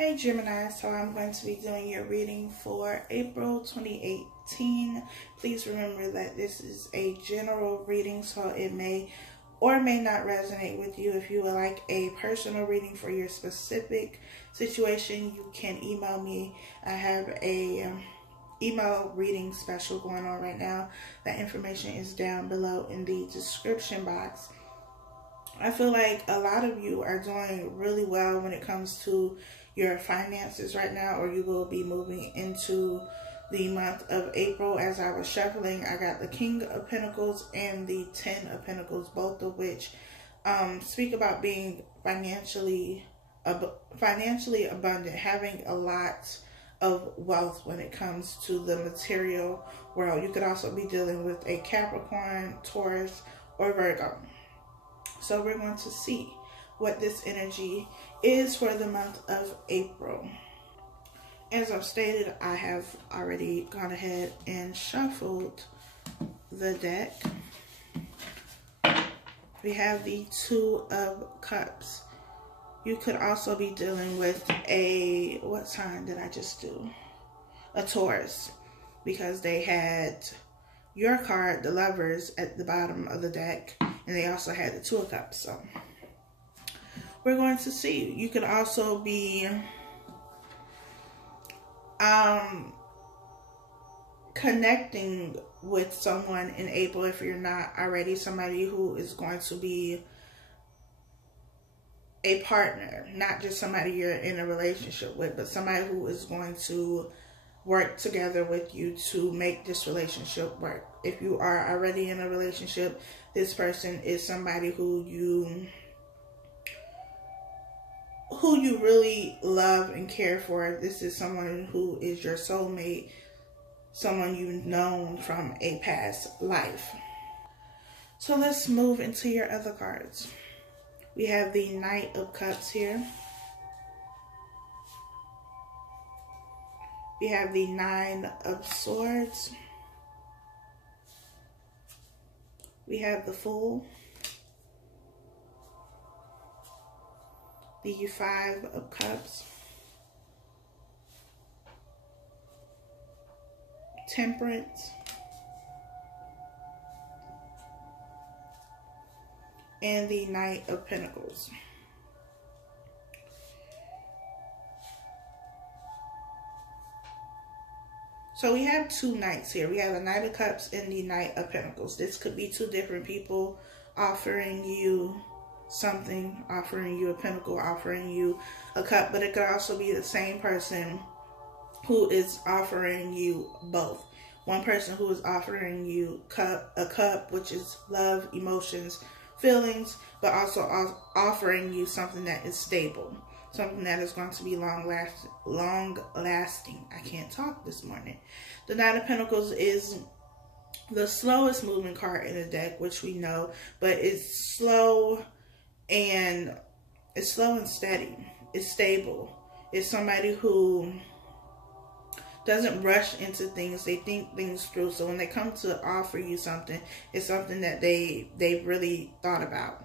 Hey Gemini, so I'm going to be doing your reading for April 2018. Please remember that this is a general reading, so it may or may not resonate with you. If you would like a personal reading for your specific situation, you can email me. I have a email reading special going on right now. That information is down below in the description box. I feel like a lot of you are doing really well when it comes to your finances right now, or you will be moving into the month of April. As I was shuffling, I got the King of Pentacles and the 10 of Pentacles, both of which speak about being financially abundant, having a lot of wealth when it comes to the material world. You could also be dealing with a Capricorn, Taurus, or Virgo. So we're going to see what this energy is for the month of April. As I've stated, I have already gone ahead and shuffled the deck. We have the Two of Cups. You could also be dealing with a, what sign did I just do? A Taurus, because they had your card, the Lovers, at the bottom of the deck, and they also had the Two of Cups. So we're going to see. You could also be connecting with someone in April, if you're not already, somebody who is going to be a partner, not just somebody you're in a relationship with, but somebody who is going to work together with you to make this relationship work. If you are already in a relationship, this person is somebody who you really love and care for. This is someone who is your soulmate, someone you've known from a past life. So let's move into your other cards. We have the Knight of Cups here. We have the Nine of Swords. We have the Fool. The Five of Cups. Temperance. And the Knight of Pentacles. So we have two knights here. We have the Knight of Cups and the Knight of Pentacles. This could be two different people offering you something, offering you a pentacle, offering you a cup, but it could also be the same person who is offering you both. One person who is offering you a cup, which is love, emotions, feelings, but also offering you something that is stable, something that is going to be long lasting. I can't talk this morning. The Knight of Pentacles is the slowest moving card in the deck, which we know, but it's slow and steady. It's stable. It's somebody who doesn't rush into things. They think things through. So when they come to offer you something, it's something that they really thought about.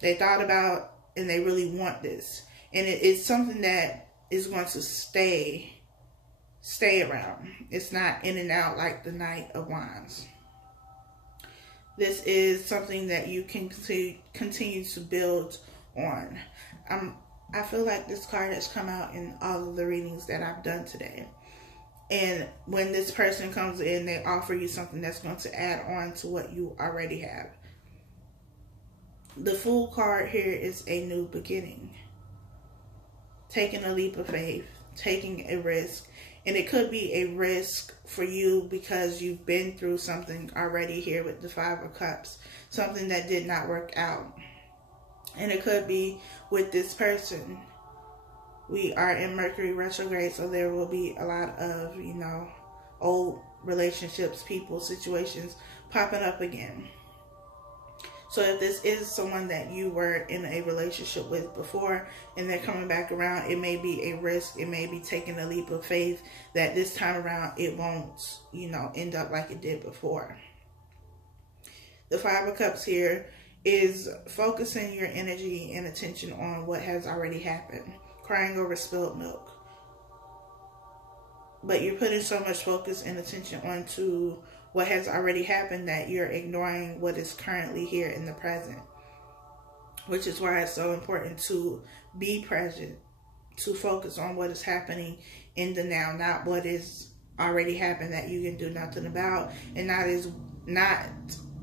They thought about and they really want this. And it's something that is going to stay around. It's not in and out like the Knight of Wands. This is something that you can continue to build on. I feel like this card has come out in all of the readings that I've done today. And when this person comes in, they offer you something that's going to add on to what you already have. The Fool card here is a new beginning. Taking a leap of faith, taking a risk. And it could be a risk for you because you've been through something already here with the Five of Cups. Something that did not work out. And it could be with this person. We are in Mercury retrograde, so there will be a lot of, old relationships, people, situations popping up again. So if this is someone that you were in a relationship with before and they're coming back around, it may be a risk. It may be taking a leap of faith that this time around it won't, end up like it did before. The Five of Cups here is focusing your energy and attention on what has already happened. Crying over spilled milk. But you're putting so much focus and attention onto what has already happened that you're ignoring what is currently here in the present. Which is why it's so important to be present, to focus on what is happening in the now, not what is already happened that you can do nothing about, and not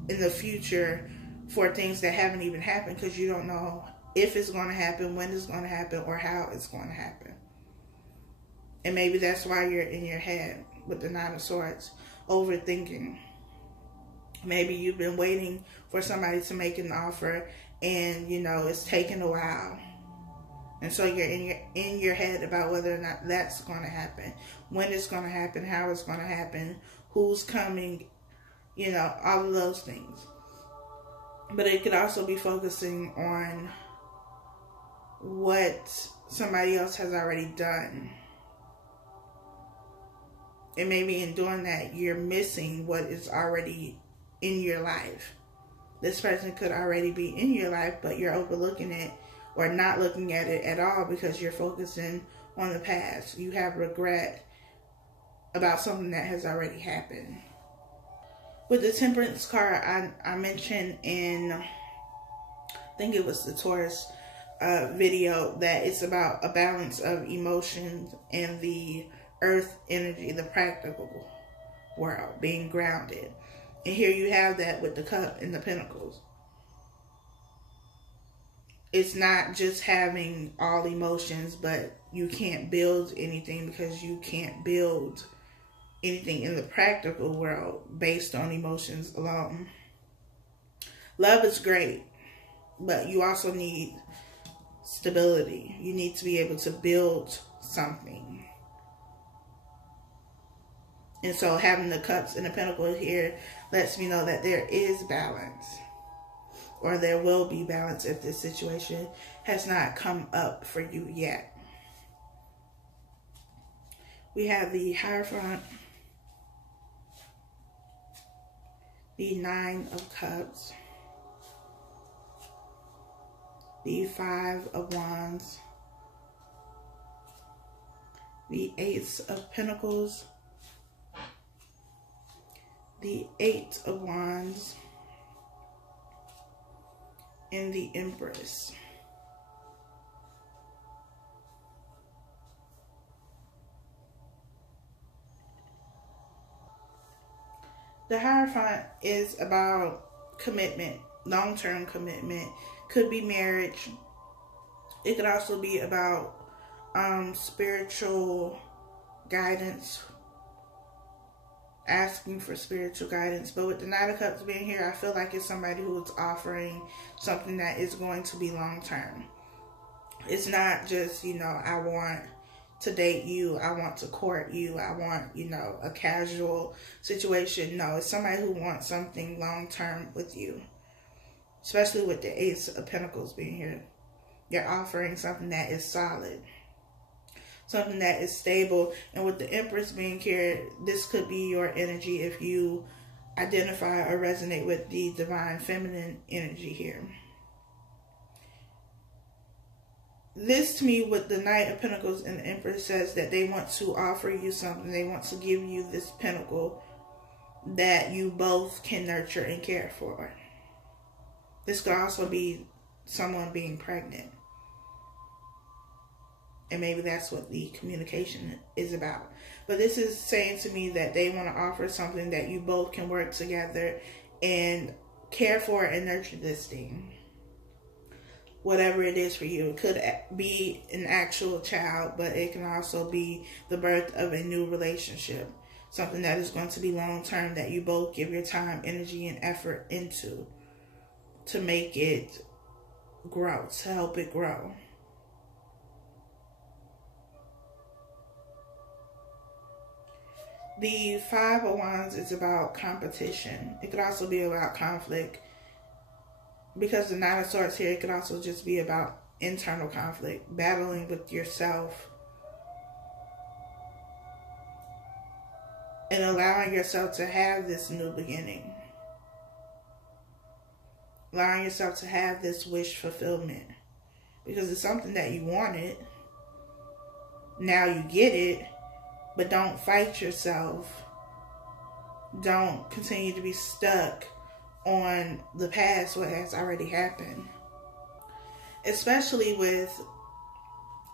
in the future for things that haven't even happened, because you don't know if it's going to happen, when it's going to happen, or how it's going to happen. And maybe that's why you're in your head with the Nine of Swords, overthinking. Maybe you've been waiting for somebody to make an offer, and you know it's taking a while, and so you're in your head about whether or not that's going to happen, when it's going to happen, how it's going to happen, who's coming, you know, all of those things. But it could also be focusing on what somebody else has already done. And maybe in doing that, you're missing what is already in your life. This person could already be in your life, but you're overlooking it or not looking at it at all because you're focusing on the past. You have regret about something that has already happened. With the Temperance card, I mentioned in, I think it was the Taurus video, that it's about a balance of emotions and the earth energy, the practical world, being grounded. And here you have that with the Cup and the Pentacles. It's not just having all emotions, but you can't build anything because you can't build anything in the practical world based on emotions alone. Love is great, but you also need stability. You need to be able to build something. And so having the Cups and the Pentacles here lets me know that there is balance, or there will be balance if this situation has not come up for you yet. We have the Hierophant, the Nine of Cups, the Five of Wands, the Ace of Pentacles, the Eight of Wands, and the Empress. The Hierophant is about commitment, long-term commitment. Could be marriage. It could also be about spiritual guidance, asking for spiritual guidance. But with the Nine of Cups being here, I feel like it's somebody who is offering something that is going to be long-term. It's not just, you know, I want to date you, I want to court you, I want, you know, a casual situation. No, it's somebody who wants something long-term with you. Especially with the Ace of Pentacles being here. You're offering something that is solid, something that is stable. And with the Empress being here, this could be your energy if you identify or resonate with the divine feminine energy here. This, to me, with the Knight of Pentacles and the Empress, says that they want to offer you something. They want to give you this pentacle that you both can nurture and care for. This could also be someone being pregnant. And maybe that's what the communication is about. But this is saying to me that they want to offer something that you both can work together and care for and nurture this thing. Whatever it is for you. It could be an actual child, but it can also be the birth of a new relationship. Something that is going to be long-term, that you both give your time, energy, and effort into to make it grow, to help it grow. The Five of Wands is about competition. It could also be about conflict. Because the Nine of Swords here, it could also just be about internal conflict, battling with yourself, and allowing yourself to have this new beginning. allowing yourself to have this wish fulfillment. Because it's something that you wanted. Now you get it. But don't fight yourself. Don't continue to be stuck on the past, what has already happened. Especially with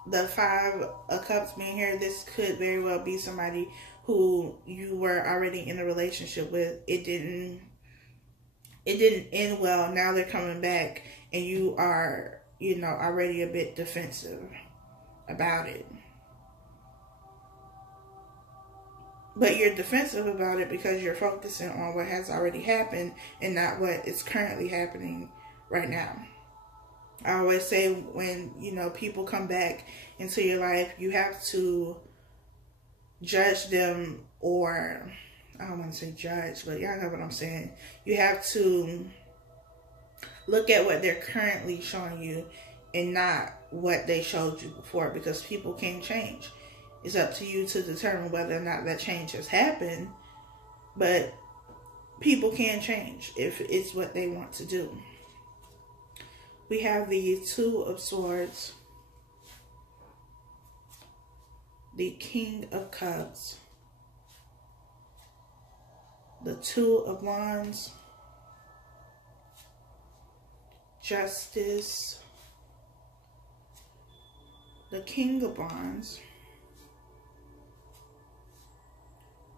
the 5 of Cups being here, this could very well be somebody who you were already in a relationship with. It didn't end well. Now they're coming back and you are, already a bit defensive about it. But you're defensive about it because you're focusing on what has already happened and not what is currently happening right now. I always say when, people come back into your life, you have to judge them, or I don't want to say judge, but y'all know what I'm saying. You have to look at what they're currently showing you and not what they showed you before, because people can change. It's up to you to determine whether or not that change has happened, but people can change if it's what they want to do. We have the 2 of Swords, the King of Cups, the 2 of Wands, Justice, the King of Wands,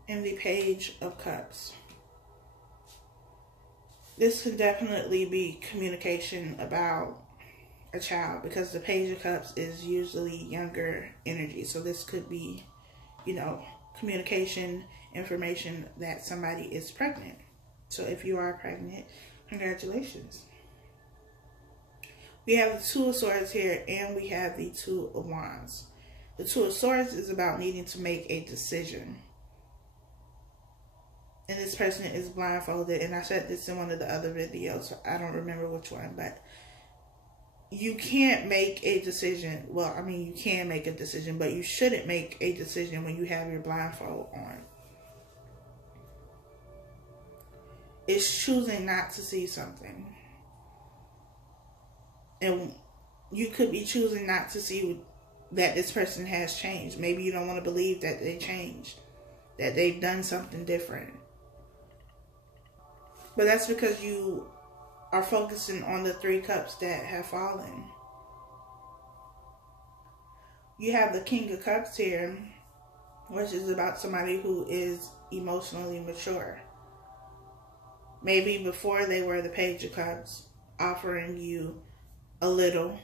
and the Page of Cups. This could definitely be communication about a child, because the Page of Cups is usually younger energy. So this could be, communication, information that somebody is pregnant. So if you are pregnant, congratulations. We have the 2 of Swords here, and we have the 2 of Wands. The 2 of Swords is about needing to make a decision. And this person is blindfolded. And I said this in one of the other videos. I don't remember which one. But you can't make a decision. Well, I mean, you can make a decision. But you shouldn't make a decision when you have your blindfold on. It's choosing not to see something. And you could be choosing not to see that this person has changed. Maybe you don't want to believe that they changed. That they've done something different. But that's because you are focusing on the 3 cups that have fallen. You have the King of Cups here, which is about somebody who is emotionally mature. Maybe before they were the Page of Cups, offering you a little,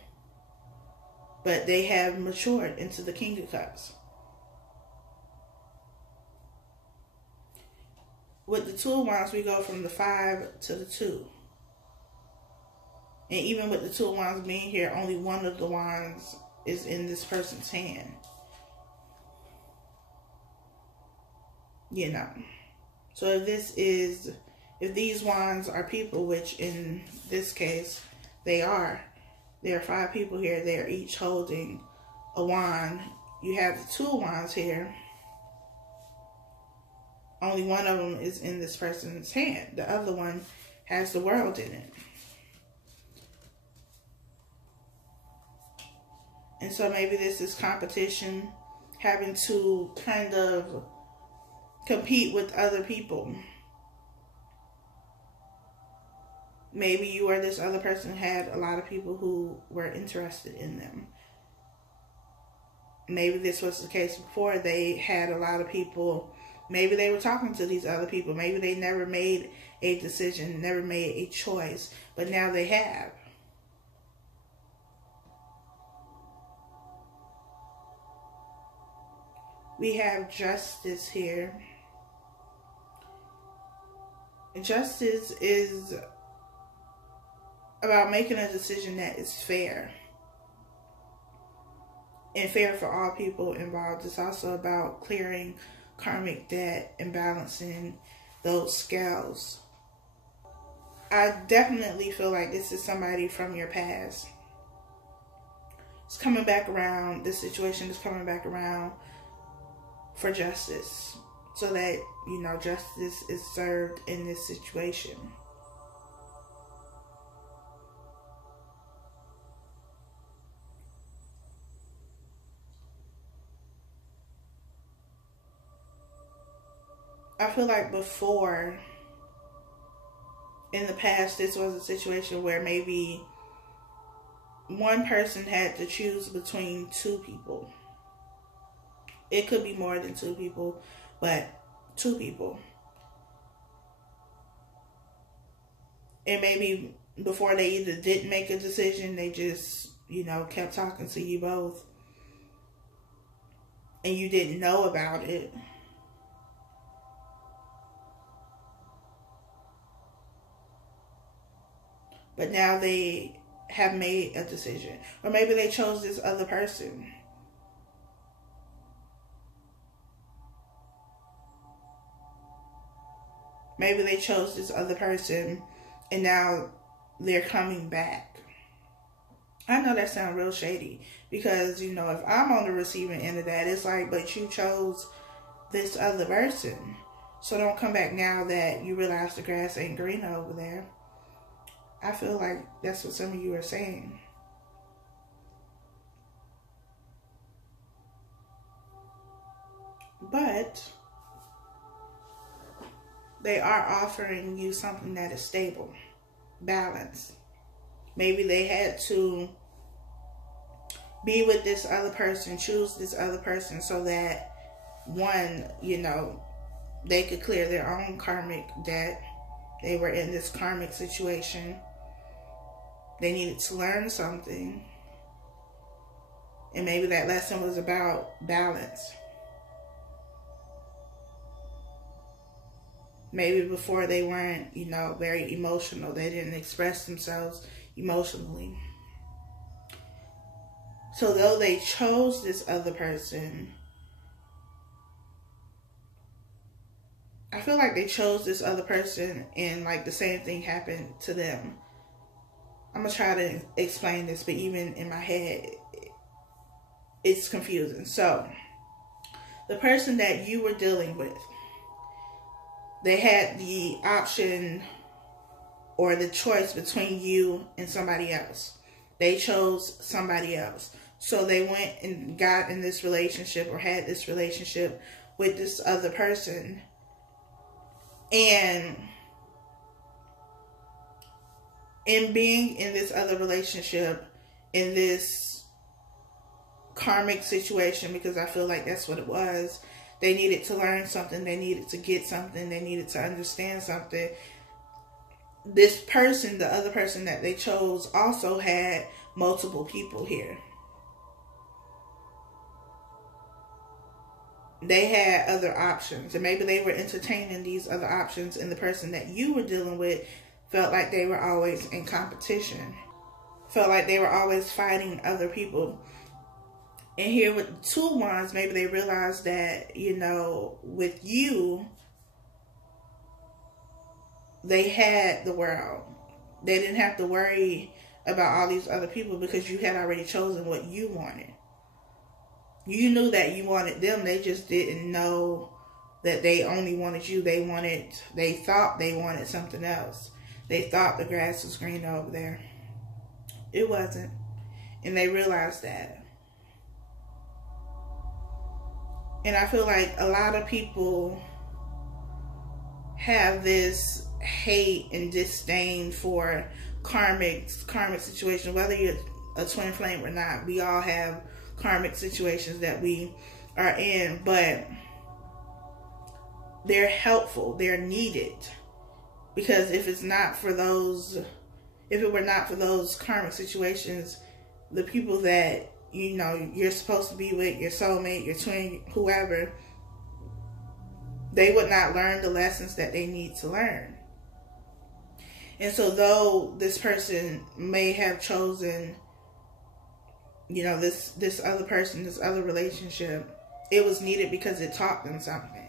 but they have matured into the King of Cups. With the 2 of Wands, we go from the 5 to the 2. And even with the 2 of Wands being here, only one of the wands is in this person's hand. So if these wands are people, which in this case they are, there are 5 people here. They are each holding a wand. You have the 2 of Wands here. Only one of them is in this person's hand. The other one has the world in it. And so maybe this is competition, having to kind of compete with other people. Maybe you or this other person had a lot of people who were interested in them. Maybe this was the case before. They had a lot of people. Maybe they were talking to these other people. Maybe they never made a decision, never made a choice, but now they have. We have Justice here. Justice is about making a decision that is fair. And fair for all people involved. It's also about clearing karmic debt and balancing those scales. I definitely feel like this is somebody from your past. It's coming back around. This situation is coming back around for justice. So that, justice is served in this situation. I feel like before, in the past, this was a situation where maybe one person had to choose between two people. It could be more than two people, but two people. And maybe before they either didn't make a decision, they just, you know, kept talking to you both. And you didn't know about it. But now they have made a decision. Or maybe they chose this other person. Maybe they chose this other person and now they're coming back. I know that sounds real shady because, you know, if I'm on the receiving end of that, it's like, but you chose this other person. So don't come back now that you realize the grass ain't green over there. I feel like that's what some of you are saying. But they are offering you something that is stable, balanced. Maybe they had to be with this other person, choose this other person so that, one, you know, they could clear their own karmic debt. They were in this karmic situation. They needed to learn something. And maybe that lesson was about balance. Maybe before they weren't, you know, very emotional. They didn't express themselves emotionally. So though they chose this other person, I feel like they chose this other person and like the same thing happened to them. I'm going to try to explain this, but even in my head, it's confusing. So, the person that you were dealing with, they had the option or the choice between you and somebody else. They chose somebody else. So they went and got in this relationship or had this relationship with this other person. And in being in this other relationship, in this karmic situation, because I feel like that's what it was, they needed to learn something, they needed to get something, they needed to understand something. This person, the other person that they chose, also had multiple people here. They had other options, and maybe they were entertaining these other options, and the person that you were dealing with felt like they were always in competition. Felt like they were always fighting other people. And here with two wands, maybe they realized that, you know, with you, they had the world. They didn't have to worry about all these other people because you had already chosen what you wanted. You knew that you wanted them. They just didn't know that they only wanted you. They thought they wanted something else. They thought the grass was green over there. It wasn't. And they realized that. And I feel like a lot of people have this hate and disdain for karmic situations, whether you're a twin flame or not. We all have karmic situations that we are in, but they're helpful, they're needed, because if it were not for those karmic situations, the people that, you know, you're supposed to be with, your soulmate, your twin, whoever, they would not learn the lessons that they need to learn. And so though this person may have chosen, you know, this other person, this other relationship, it was needed because it taught them something.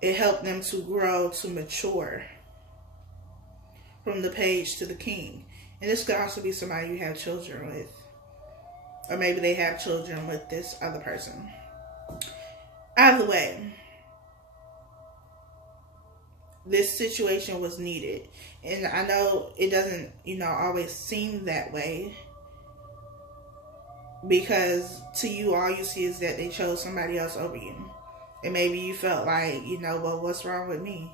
It helped them to grow, to mature from the page to the king. And this could also be somebody you have children with. Or maybe they have children with this other person. Either way, this situation was needed. And I know it doesn't, you know, always seem that way. Because to you, all you see is that they chose somebody else over you. And maybe you felt like, you know, well, what's wrong with me?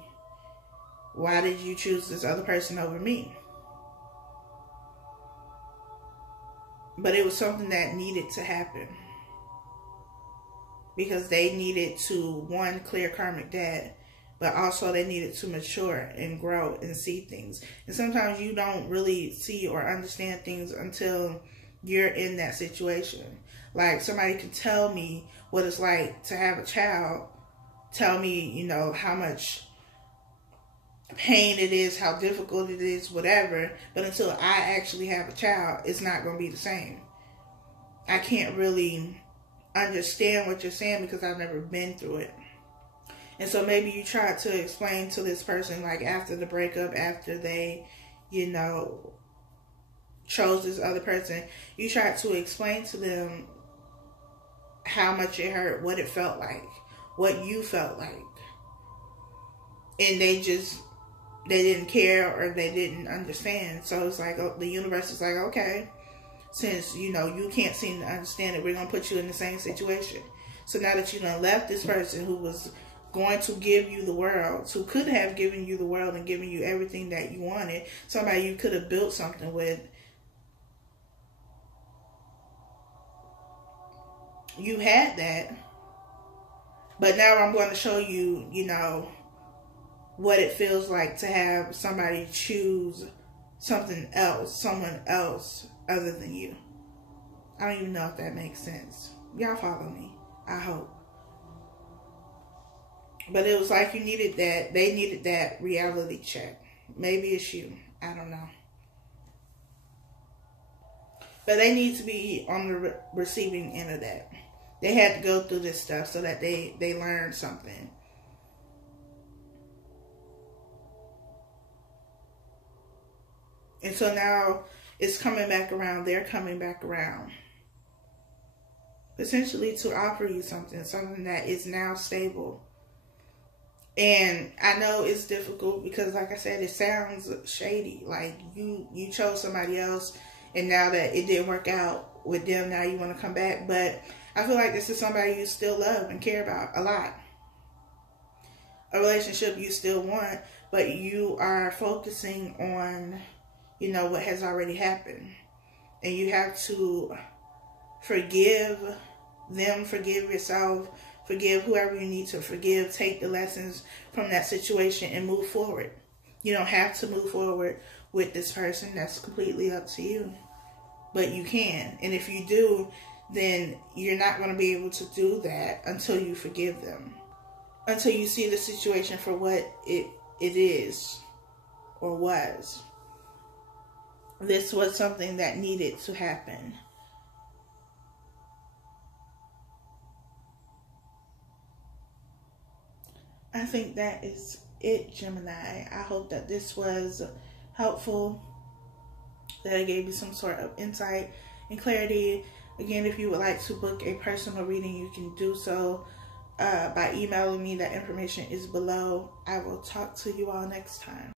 Why did you choose this other person over me? But it was something that needed to happen. Because they needed to, one, clear karmic debt, but also they needed to mature and grow and see things. And sometimes you don't really see or understand things until you're in that situation. Like, somebody can tell me what it's like to have a child, tell me, you know, how much pain it is, how difficult it is, whatever, but until I actually have a child, it's not going to be the same. I can't really understand what you're saying because I've never been through it. And so maybe you try to explain to this person, like after the breakup, after they, you know, chose this other person, you try to explain to them how much it hurt, what it felt like, what you felt like. And they didn't care, or they didn't understand. So it's like, the universe is like, okay, since, you know, you can't seem to understand it, we're going to put you in the same situation. So now that you done left this person who was going to give you the world, who could have given you the world and given you everything that you wanted, somebody you could have built something with, you had that. But now I'm going to show you, you know, what it feels like to have somebody choose something else, someone else other than you. I don't even know if that makes sense. Y'all follow me, I hope. But it was like you needed that, they needed that reality check. Maybe it's you, I don't know. But they need to be on the receiving end of that. They had to go through this stuff so that they learned something. And so now it's coming back around. They're coming back around. Essentially to offer you something that is now stable. And I know it's difficult because, like I said, it sounds shady. Like you chose somebody else, and now that it didn't work out with them, now you want to come back. But I feel like this is somebody you still love and care about a lot. A relationship you still want, but you are focusing on, you know, what has already happened. And you have to forgive them, forgive yourself, forgive whoever you need to forgive. Take the lessons from that situation and move forward. You don't have to move forward with this person. That's completely up to you. But you can. And if you do, then you're not going to be able to do that until you forgive them. Until you see the situation for what it is or was. This was something that needed to happen. I think that is it, Gemini. I hope that this was helpful, that it gave you some sort of insight and clarity. Again, if you would like to book a personal reading, you can do so by emailing me. That information is below. I will talk to you all next time.